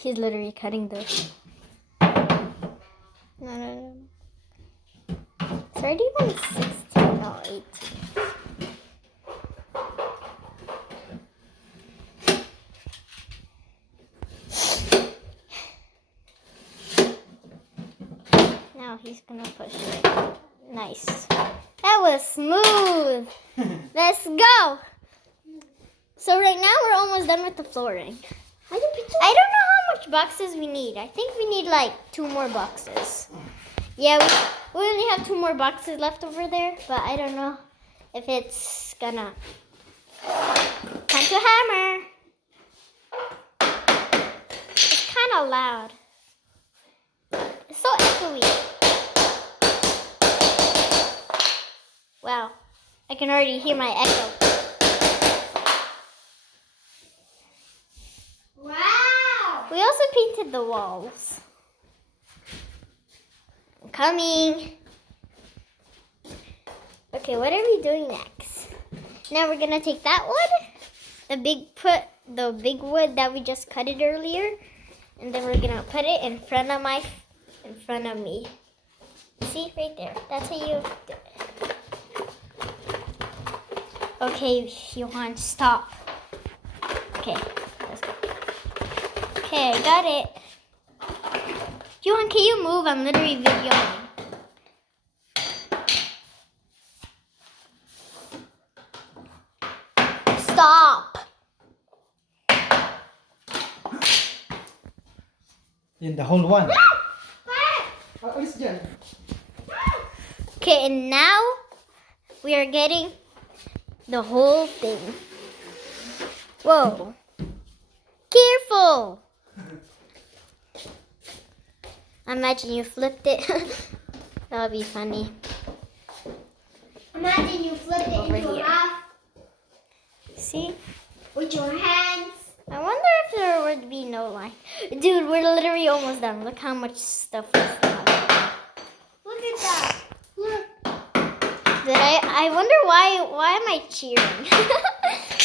He's literally cutting the... No. It's already been 16, no, 18. Now he's gonna push it. Nice. That was smooth. Let's go. So right now we're almost done with the flooring. I don't know how much boxes we need. I think we need like 2 more boxes. Yeah, we only have 2 more boxes left over there, but I don't know if it's gonna... Time to hammer. It's kind of loud. It's so echoey. Wow, I can already hear my echo. Wow! We also painted the walls. I'm coming. Okay, what are we doing next? Now we're gonna take that wood, the big wood that we just cut it earlier, and then we're gonna put it in front of me. See, right there. That's how you do it. Okay, Johan, stop. Okay, let's go. Okay, I got it. Johan, can you move? I'm literally videoing. Stop. In the whole one. Okay, and now we are getting the whole thing. Whoa. Careful. Imagine you flipped it. That would be funny. Imagine you flip it Over into here. half See? with your hands. I wonder if there would be no line. Dude, we're literally almost done. Look how much stuff we still have. Look at that. Look. I wonder why am I cheering?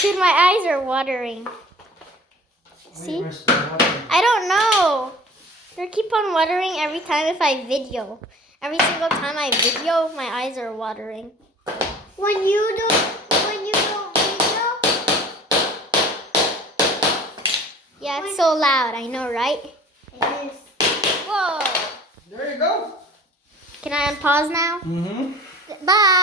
Dude, my eyes are watering. See? I don't know. They keep on watering every time if I video. Every single time I video, my eyes are watering. When you don't video, Yeah, it's so loud. I know, right? it is. Whoa. There you go. Can I unpause now? Mm-hmm. Bye.